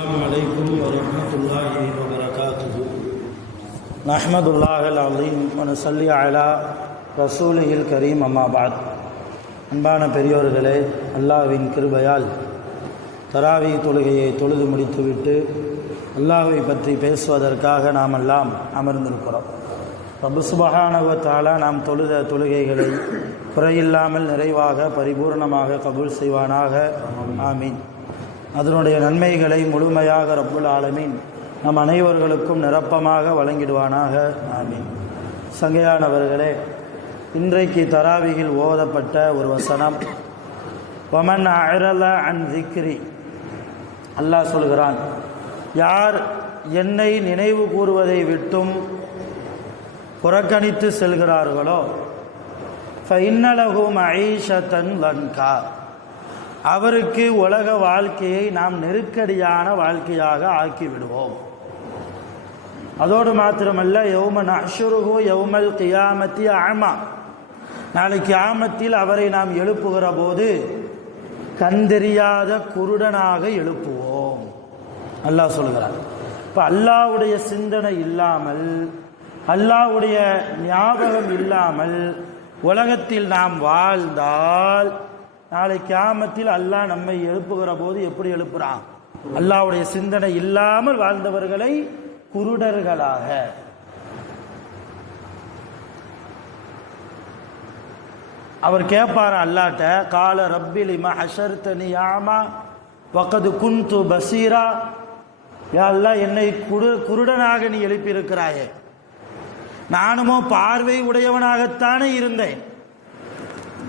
السلام عليكم ورحمة الله وبركاته. نحمد الله العظيم ونصلي على رسوله الكريم أما بعد. அன்பான பெரியோர்களே, அல்லாஹ்வின் கிருபையால் தராவி தொழுகையை தொழுது முடித்துவிட்டு அல்லாஹ்வை பற்றி பேசுவதற்காக நாம் எல்லாம் அமர்ந்திருக்கிறோம். ரப்பு சுப்ஹானஹு வ தஆலா நாம் தொழுத தொழுகைகளை குறையில்லாமல் நிறைவாக பரிபூர்ணமாக கபூல் செய்வானாக. ஆமீன். அதனுடைய நன்மைகளை முழுமையாக ரப்புல் ஆலமீன் நம் அனைவர்களுக்கும் நிரப்பமாக வழங்கிடுவானாக. ஆமீன். சங்கையானவர்களே, இன்றைக்கு தராவியில் ஓதப்பட்ட ஒரு வசனம், வமன் அஅரல அன் ஸிக்ரி. அல்லாஹ் சொல்கிறான், யார் என்னை நினைவு கூறுவதை விட்டும் புறக்கணித்து செல்கிறார்களோ ஃபஇன்ன லஹு மஈஷத்தன் லன்கா, அவருக்கு உலக வாழ்க்கையை நாம் நெருக்கடியான வாழ்க்கையாக ஆக்கிவிடுவோம். அதோடு மாத்திரமல்ல, யௌம நஹ்ஷுருஹு யௌமல் கியாமத்தி அஅமா, நாளைக்கு கியாமத்தில் அவரை நாம் எழுப்புகிற போது கண் தெரியாத குருடனாக எழுப்புவோம். அல்லாஹ் சொல்கிறார். இப்போ அல்லாஹ்வுடைய சிந்தனை இல்லாமல், அல்லாஹ்வுடைய ஞாபகம் இல்லாமல் உலகத்தில் நாம் வாழ்ந்தால் நாளை கியாமத்தில் அல்லாஹ் நம்மை எழுப்புகிற போது எப்படி எழுப்புறான்? அல்லாஹ்வுடைய சிந்தனை இல்லாமல் வாழ்ந்தவர்களை குருடர்களாக. அவர் கேட்பார் அல்லாஹ்ட்ட, கால ரப்பி லிம ஹஷர்தனி ஆமா வகது குன்து பசீரா, யா அல்லாஹ், என்னை குருடனாக நீ எழுப்பியிருக்கிறாயே, நானுமோ பார்வை உடையவனாகத்தானே இருந்தேன்.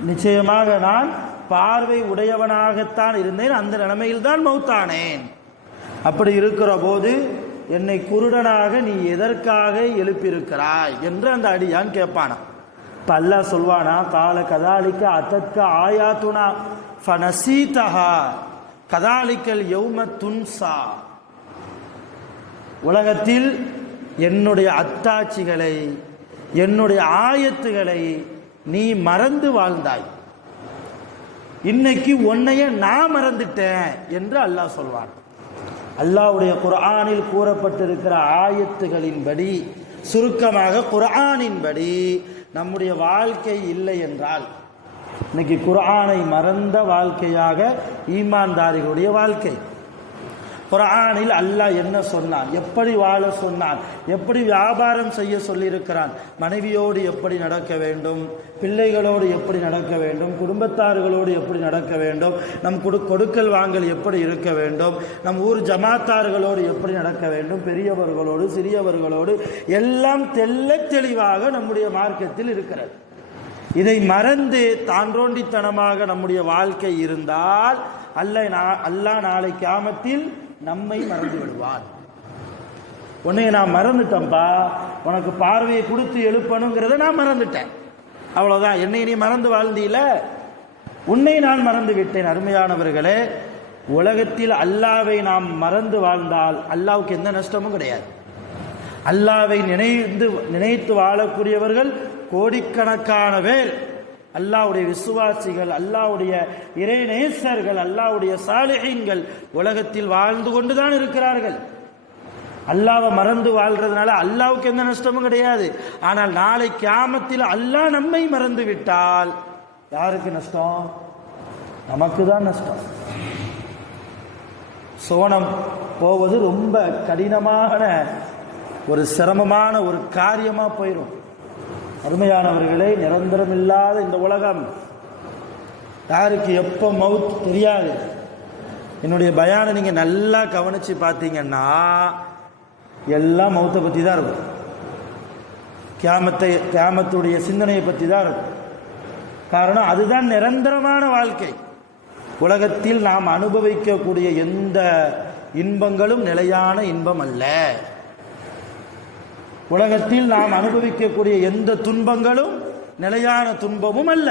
நிச்சயமாக நான் பார்வை உடையவனாகத்தான் இருந்தேன், அந்த நிலைமையில் தான் மௌத்தானேன். அப்படி இருக்கிற போது என்னை குருடனாக நீ எதற்காக எழுப்பியிருக்கிறாய் என்று அந்த அடியான் கேட்பானா. இப்போ அல்லாஹ் சொல்வானா, கால கதாலிக்க அத்தத்க ஆயாத்துனா ஃபனசீதஹா கதாலிக்கல் யௌம துன்சா, உலகத்தில் என்னுடைய அத்தாட்சிகளை, என்னுடைய ஆயத்துகளை நீ மறந்து வாழ்ந்தாய், இன்னைக்கு உன்னைய நான் மறந்துட்டேன் என்று அல்லாஹ் சொல்வான். அல்லாஹ்வுடைய குர்ஆனில் கூறப்பட்டிருக்கிற ஆயத்துகளின்படி, சுருக்கமாக குர்ஆனின்படி நம்முடைய வாழ்க்கை இல்லை என்றால், இன்னைக்கு குர்ஆனை மறந்த வாழ்க்கையாக ஈமான்தாரிகளுடைய வாழ்க்கை. குர்ஆனில் அல்லாஹ் என்ன சொன்னான், எப்படி வாழ சொன்னான், எப்படி வியாபாரம் செய்ய சொல்லியிருக்கிறான், மனைவியோடு எப்படி நடக்க வேண்டும், பிள்ளைகளோடு எப்படி நடக்க வேண்டும், குடும்பத்தார்களோடு எப்படி நடக்க வேண்டும், நம் கொடுக்கல் வாங்கல் எப்படி இருக்க வேண்டும், நம் ஊர் ஜமாத்தார்களோடு எப்படி நடக்க வேண்டும், பெரியவர்களோடு சிறியவர்களோடு எல்லாம் தெள்ளத் தெளிவாக நம்முடைய மார்க்கத்தில் இருக்கிறது. இதை மறந்து தான்றோண்டித்தனமாக நம்முடைய வாழ்க்கை இருந்தால் அல்லாஹ் நாளை கியாமத்தில் நம்மை மறந்து விடுவான். உன்னை நான் மறந்துட்டேன்பா, உனக்கு பார்வையை கொடுத்து எழுப்பணுங்கிறத நான் மறந்துட்டேன், அவ்வளோதான். என்னை நீ மறந்து வாழ்ந்தீல, உன்னை நான் மறந்து விட்டேன். அருமையானவர்களே, உலகத்தில் அல்லாவை நாம் மறந்து வாழ்ந்தால் அல்லாவுக்கு எந்த நஷ்டமும் கிடையாது. அல்லாவை நினைத்து வாழக்கூடியவர்கள் கோடிக்கணக்கான பேர், அல்லாஹ்வுடைய விசுவாசிகள், அல்லாஹ்வுடைய இறைநேசர்கள், அல்லாஹ்வுடைய சாலிஹீன்கள் உலகத்தில் வாழ்ந்து கொண்டுதான் இருக்கிறார்கள். அல்லாஹ்வை மறந்து வாழ்றதுனால அல்லாஹ்வுக்கு எந்த நஷ்டமும் கிடையாது. ஆனால் நாளை கியாமத்தில் அல்லாஹ் நம்மை மறந்து விட்டால் யாருக்கு நஷ்டம்? நமக்கு தான் நஷ்டம். சோனம் போவது ரொம்ப கடினமான ஒரு சிரமமான ஒரு காரியமா போயிடும். அருமையானவர்களே, நிரந்தரம் இல்லாத இந்த உலகம், யாருக்கு எப்போ மவுத் தெரியாது. என்னுடைய பயானை நீங்கள் நல்லா கவனித்து பார்த்தீங்கன்னா எல்லாம் மவுத்தை பற்றி தான் இருக்கும், கியாமத்துடைய சிந்தனையை பற்றி தான் இருக்கும். காரணம், அதுதான் நிரந்தரமான வாழ்க்கை. உலகத்தில் நாம் அனுபவிக்கக்கூடிய எந்த இன்பங்களும் நிலையான இன்பம் அல்ல. உலகத்தில் நாம் அனுபவிக்கக்கூடிய எந்த துன்பங்களும் நிலையான துன்பமும் அல்ல.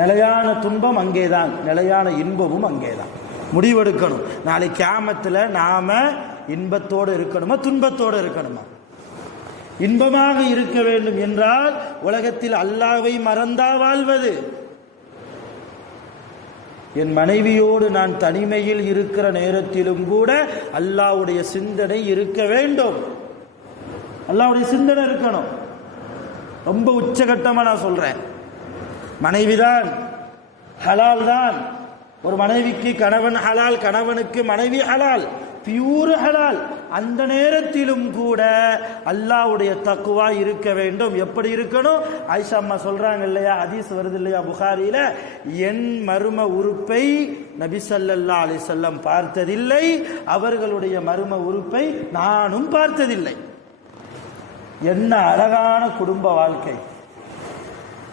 நிலையான துன்பம் அங்கேதான், நிலையான இன்பமும் அங்கேதான். முடிவெடுக்கணும். நாளை கியாமத்தில் நாம இன்பத்தோடு இருக்கணுமா துன்பத்தோடு இருக்கணுமா? இன்பமாக இருக்க வேண்டும் என்றால் உலகத்தில் அல்லாஹ்வை மறந்தா வாழ்வது, என் மனைவியோடு நான் தனிமையில் இருக்கிற நேரத்திலும் கூட அல்லாஹ்வுடைய சிந்தனை இருக்க வேண்டும். அல்லாஹ்வுடைய சிந்தனை இருக்கணும். ரொம்ப உச்சகட்டமா நான் சொல்றேன். மனைவிதான் ஹலால் தான். ஒரு மனைவிக்கு கணவன் ஹலால், கணவனுக்கு மனைவி ஹலால், பியூர் ஹலால். அந்த நேரத்திலும் கூட அல்லாஹ்வுடைய தக்வா இருக்க வேண்டும். எப்படி இருக்கணும்? ஆயிஷா அம்மா சொல்றாங்க இல்லையா, ஹதீஸ் வருது இல்லையா புகாரியில, என் மர்ம உறுப்பை நபி ஸல்லல்லாஹு அலைஹி வஸல்லம் பார்த்ததில்லை, அவர்களுடைய மர்ம உறுப்பை நானும் பார்த்ததில்லை. என்ன அழகான குடும்ப வாழ்க்கை!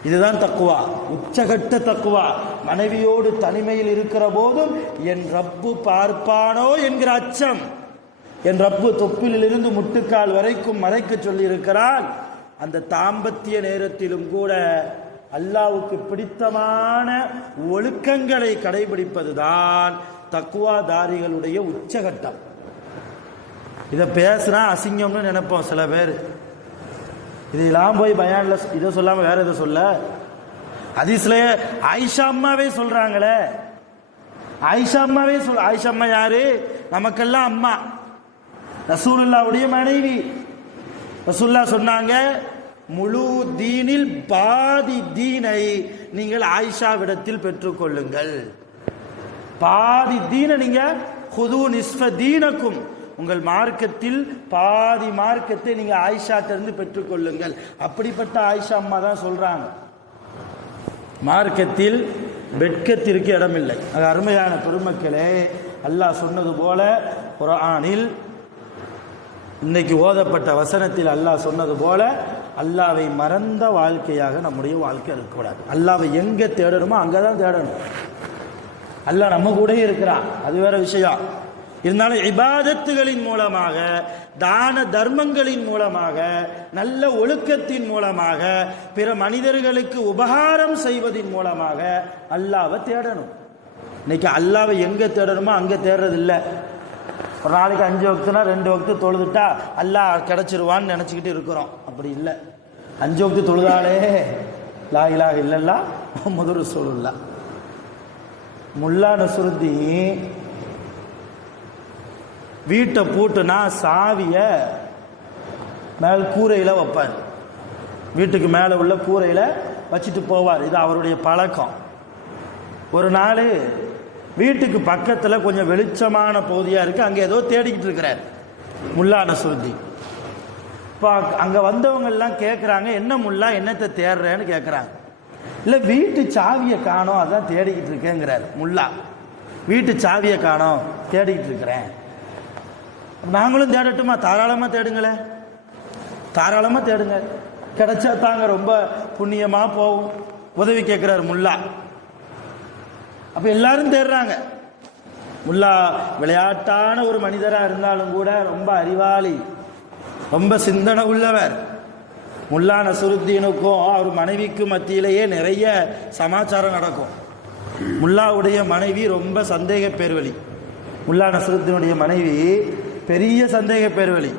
இதுதான் தக்குவா, உச்சகட்ட தக்குவா. மனைவியோடு தனிமையில் இருக்கிற போதும் என் ரப்பு பார்ப்பானோ என்கிற அச்சம். என் ரப்பு தொப்பிலிருந்து முட்டுக்கால் வரைக்கும் மறைக்க சொல்லி இருக்கிறான். அந்த தாம்பத்திய நேரத்திலும் கூட அல்லாஹ்வுக்கு பிடித்தமான ஒழுக்கங்களை கடைபிடிப்பதுதான் தக்குவாதாரிகளுடைய உச்சகட்டம். இதை பேசுனா அசிங்கம்னு நினைப்போம் சில பேர். இதெல்லாம் போய் பயான்ல இதை சொல்லாம வேற எதை சொல்ல? ஹதீஸ்ல ஆயிஷா அம்மாவே சொல்றாங்களே. ஆயிஷா அம்மாவே ஆயிஷா அம்மா யாரு? நமக்கெல்லாம் அம்மா, ரசூலுல்லாஹ்வுடைய மனைவி. ரசூலுல்லாஹ் சொன்னாங்க, முழு தீனில் பாதி தீனை நீங்கள் ஆயிஷாவிடத்தில் பெற்றுக்கொள்ளுங்கள். பாதி தீனை நீங்க குது நிஸ்ஃப தீனக்கும், உங்கள் மார்க்கத்தில் பாதி மார்க்கத்தை நீங்க ஆயிஷாட்டிருந்து பெற்றுக்கொள்ளுங்கள். அப்படிப்பட்ட ஆயிஷா அம்மா தான் சொல்றாங்க, மார்க்கத்தில் வெட்கத்திற்கு இடமில்லை. அது அருமையான பெருமக்களே, அல்லாஹ் சொன்னது போல குர்ஆனில் இன்னைக்கு ஓதப்பட்ட வசனத்தில் அல்லாஹ் சொன்னது போல அல்லாஹ்வை மறந்த வாழ்க்கையாக நம்முடைய வாழ்க்கை இருக்கக்கூடாது. அல்லாஹ்வை எங்க தேடணுமோ அங்கதான் தேடணும். அல்லாஹ் நம்ம கூட இருக்கிறான், அது வேற விஷயம். இருந்தாலும் இபாதத்துகளின் மூலமாக, தான தர்மங்களின் மூலமாக, நல்ல ஒழுக்கத்தின் மூலமாக, பிற மனிதர்களுக்கு உபகாரம் செய்வதின் மூலமாக அல்லாஹ்வை தேடணும். இன்னைக்கு அல்லாஹ்வை எங்க தேடணுமோ அங்க தேடுறது இல்லை. ஒரு நாளைக்கு 5 வக்துனா 2 வக்து தொழுதுட்டா அல்லாஹ் கிடைச்சிருவான்னு நினைச்சுக்கிட்டு இருக்கிறோம். அப்படி இல்லை. 5 வக்து தொழுதாலே லா இலாஹ இல்லல்லாஹ் முஹம்மது ரசூலுல்லாஹ். முல்லா நஸ்ருத்தீன் வீட்டை பூட்டுனா சாவிய மேல் கூரையில் வைப்பார். வீட்டுக்கு மேலே உள்ள கூரையில் வச்சுட்டு போவார். இது அவருடைய பழக்கம். ஒரு நாள் வீட்டுக்கு பக்கத்தில் கொஞ்சம் வெளிச்சமான பகுதியாக இருக்குது, அங்கே ஏதோ தேடிக்கிட்டு இருக்கிறார் முல்லா நஸ்ருத்தீன். இப்போ அங்கே வந்தவங்கெல்லாம் கேட்குறாங்க, என்ன முல்லா என்னத்தை தேடுறேன்னு கேட்குறாங்க. இல்லை, வீட்டு சாவியை காணோம், அதான் தேடிக்கிட்டு இருக்கேங்கிறார் முல்லா. வீட்டு சாவியை காணோம், தேடிக்கிட்டு இருக்கிறேன். நாங்களும் தேடட்டுமா? தாராளமாக தேடுங்களேன், தாராளமாக தேடுங்க, கிடைச்சா தாங்க, ரொம்ப புண்ணியமாக போகும். உதவி கேட்குறாரு முல்லா. அப்போ எல்லாரும் தேடுறாங்க. முல்லா விளையாட்டான ஒரு மனிதராக இருந்தாலும் கூட ரொம்ப அறிவாளி, ரொம்ப சிந்தனை உள்ளவர். முல்லா நஸ்ருத்தீனுக்கும் அவர் மனைவிக்கு மத்தியிலேயே நிறைய சமாச்சாரம் நடக்கும். முல்லாவுடைய மனைவி ரொம்ப சந்தேக பேர்வழி. முல்லா நஸ்ருத்தீனுடைய மனைவி பெரிய சந்தேக பேர்வழி.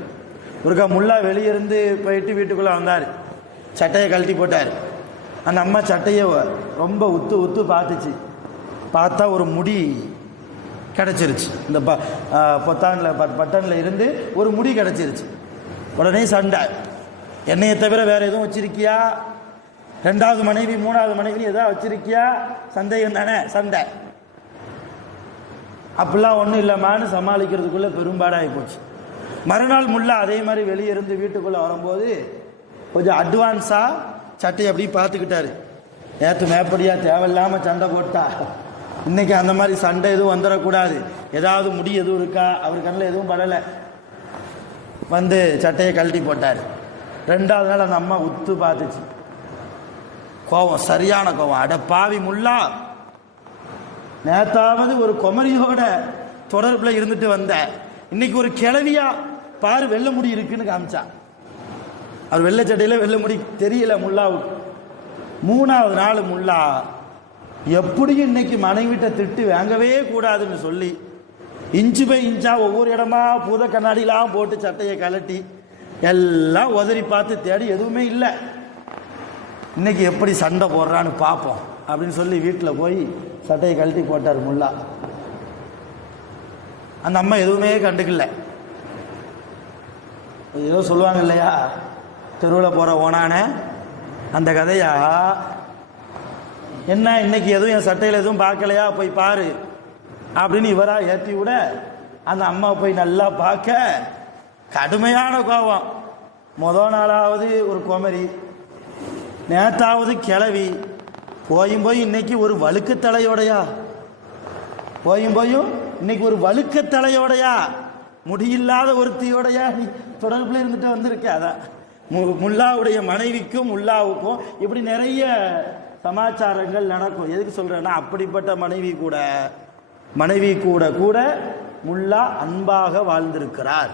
ஒருக்கா முல்லா வெளியிருந்து போயிட்டு வீட்டுக்குள்ளே வந்தார், சட்டையை கழட்டி போட்டார். அந்த அம்மா சட்டையை ரொம்ப உத்து உத்து பார்த்துச்சு. பார்த்தா ஒரு முடி கிடச்சிருச்சு. இந்த பொத்தானில் பட்டனில் இருந்து ஒரு முடி கிடச்சிருச்சு. உடனே சண்டை, என்னையை தவிர வேற எதுவும் வச்சிருக்கியா? 2வது மனைவி 3வது மனைவி எதாவது வச்சிருக்கியா? சந்தேகம் தானே, சண்டை. அப்படிலாம் ஒன்றும் இல்லைம்மான்னு சமாளிக்கிறதுக்குள்ளே பெரும்பாடாகி போச்சு. மறுநாள் முல்லா அதே மாதிரி வெளியே இருந்து வீட்டுக்குள்ளே வரும்போது கொஞ்சம் அட்வான்ஸாக சட்டையை அப்படி பார்த்துக்கிட்டாரு. நேற்று மேப்படியாக தேவையில்லாமல் சண்டை போட்டா, இன்னைக்கு அந்த மாதிரி சண்டை எதுவும் வந்துடக்கூடாது, ஏதாவது முடி எதுவும் இருக்கா, அவர் கண்ணில் எதுவும் படலை. வந்து சட்டையை கழட்டி போட்டார். 2வது நாள் அந்த அம்மா உத்து பார்த்துச்சு. கோபம், சரியான கோபம். அட பாவி முல்லா, நேத்தாவது ஒரு குமரியோட தொடர்பில் இருந்துட்டு வந்த, இன்னைக்கு ஒரு கிளவியா பாரு வெள்ளை முடி இருக்குன்னு காமிச்சான். அவர் வெள்ளை சட்டையில் வெள்ளை முடி தெரியல முல்லாவுக்கு. 3வது நாள் முல்லா எப்படியும் இன்னைக்கு மனைவிட்ட திட்டு வாங்கவே கூடாதுன்னு சொல்லி இன்ச்சு பை இன்ச்சா ஒவ்வொரு இடமா பூத கண்ணாடிலாம் போட்டு சட்டையை கலட்டி எல்லாம் உதறி பார்த்து தேடி எதுவுமே இல்லை. இன்னைக்கு எப்படி சண்டை போடுறான்னு பார்ப்போம். அப்படின்னு சொல்லி வீட்டில் போய் சட்டையை கழட்டி போட்டார் முல்லா. அந்த அம்மா எதுவுமே கண்டுக்கல. ஏதோ சொல்லுவாங்க இல்லையா, தெருவில் போகிற ஓனான அந்த கதையா, என்ன இன்னைக்கு எதுவும் என் சட்டையில் எதுவும் பார்க்கலையா, போய் பாரு அப்படின்னு இவராக ஏற்றி விட அந்த அம்மா போய் நல்லா பார்க்க கடுமையான கோபம். முதல் நாளாவது ஒரு குமரி, நேத்தாவது கிளவி, போயும் இன்னைக்கு ஒரு வழுக்கு தலையோடையா, போயும் இன்னைக்கு ஒரு வழுக்க தலையோடையா, முடியில்லாத ஒருத்தியோடையா நீ தொடர்பில் இருந்துட்டு வந்திருக்க. அதான் முல்லாவுடைய மனைவிக்கும் முல்லாவுக்கும் இப்படி நிறைய சமாச்சாரங்கள் நடக்கும். எதுக்கு சொல்றேன்னா, அப்படிப்பட்ட மனைவி கூட கூட முல்லா அன்பாக வாழ்ந்திருக்கிறார்.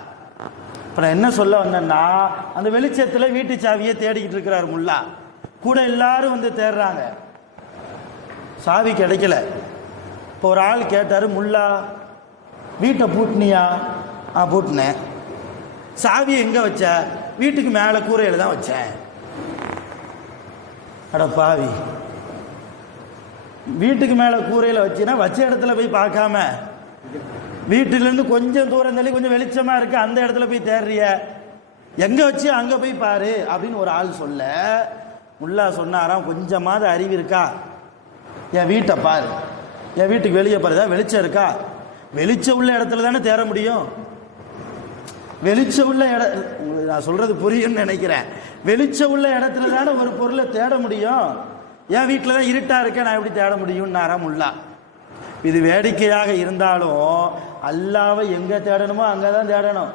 இப்போ நான் என்ன சொல்ல வந்தேன்னா, அந்த வெளிச்சத்தில் வீட்டு சாவியை தேடிக்கிட்டு இருக்கிறார் முல்லா. கூட எல்லாரும் வந்து தேடுறாங்க, சாவி கிடைக்கல. இப்போ ஒரு ஆள் கேட்டார், முல்லா வீட்டை பூட்டினியா? பூட்டினேன். சாவியை எங்கே வச்ச? வீட்டுக்கு மேலே கூரையில் தான் வச்சேன். அட பாவி, வீட்டுக்கு மேலே கூரையில் வச்சினா வச்ச இடத்துல போய் பார்க்காம வீட்டிலேருந்து கொஞ்சம் தூரம் தள்ளி கொஞ்சம் வெளிச்சமாக இருக்கு அந்த இடத்துல போய் தேடுறிய, எங்கே வச்சு அங்கே போய் பாரு அப்படின்னு ஒரு ஆள் சொல்ல, முல்லா சொன்னாராம், கொஞ்சமாவது அறிவு இருக்கா? என் வீட்டை பாரு, என் வீட்டுக்கு வெளியே பாரு, வெளிச்சம் இருக்கா? வெளிச்சம் உள்ள இடத்துல தானே தேட முடியும். வெளிச்சம் உள்ள உங்களுக்கு நான் சொல்றது புரியும்னு நினைக்கிறேன். வெளிச்சம் உள்ள இடத்துல தானே ஒரு பொருளை தேட முடியும். என் வீட்டில் தான் இருட்டா இருக்க, நான் எப்படி தேட முடியும்னாரா முல்லா. இது வேடிக்கையாக இருந்தாலும் அல்லாவை எங்க தேடணுமோ அங்கதான் தேடணும்.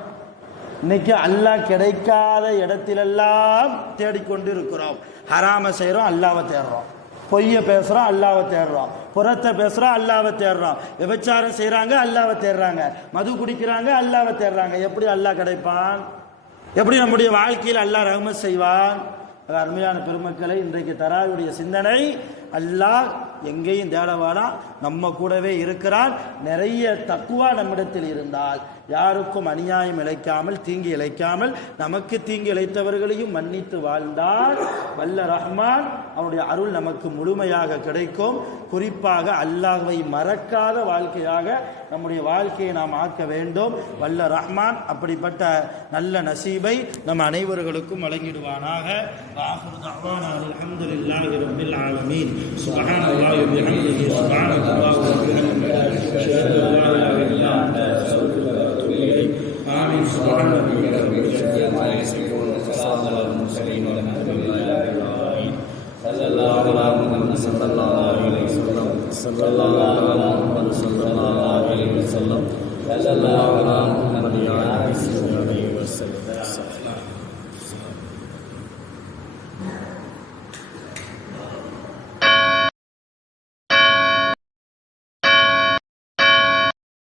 இன்னைக்கு அல்லாஹ் கிடைக்காத இடத்திலெல்லாம் தேடிக்கொண்டு இருக்கிறோம். ஹராம செய்யறோம், அல்லாவை தேடுறோம். பொய்ய பேசுறோம், அல்லாவை தேடுறோம். புறத்தை பேசுறோம், அல்லாவை தேடுறோம். விபச்சாரம் செய்யறாங்க, அல்லாவை தேடுறாங்க. மது குடிக்கிறாங்க, அல்லாவை தேடுறாங்க. எப்படி அல்லாஹ் கிடைப்பான்? எப்படி நம்முடைய வாழ்க்கையில் அல்லாஹ் ரஹ்மத் செய்வான்? அருமையான பெருமக்களை, இன்றைக்கு தராவுடைய சிந்தனை, அல்லாஹ் எங்கேயும் தேடவானா, நம்ம கூடவே இருக்கிறான். நிறைய தக்குவா நம்மிடத்தில் இருந்தால் யாருக்கும் அநியாயம் இழைக்காமல், தீங்கு இழைக்காமல், நமக்கு தீங்கு இழைத்தவர்களையும் மன்னித்து வாழ்ந்தால் வல்ல ரஹ்மான் அவனுடைய அருள் நமக்கு முழுமையாக கிடைக்கும். குறிப்பாக அல்லாஹ்வை மறக்காத வாழ்க்கையாக நம்முடைய வாழ்க்கையை நாம் ஆக்க வேண்டும். வல்ல ரஹ்மான் அப்படிப்பட்ட நல்ல நசீபை நம் அனைவர்களுக்கும் வழங்கிடுவானாக. ஆகிரு தஅவானா அல்ஹம்துலில்லாஹி ரப்பில் ஆலமீன். சுப்ஹானல்லாஹி வ பிஹம்திஹி, சுப்ஹானல்லாஹி வ பிஹம்திஹி, அஷ்ஹது அன் லா இலாஹா இல்லா அன்த, அஸ்தக்ஃபிருக வ அத்தூபு இலைக். ஆமீன். சுப்ஹான ரப்பிக ரப்பில் இஸ்ஸத்தி அம்மா யசிஃபூன், வ ஸலாமுன் அலல் முர்ஸலீன், வல்ஹம்துலில்லாஹி ரப்பில் ஆலமீன். ஸல்லல்லாஹு அலா முஹம்மத் ஸல்லல்லாஹு அலைஹி வஸல்லம். ஸல்லல்லாஹு அலா முஹம்மத் ஸல்லல்லாஹு அலைஹி வஸல்லம்.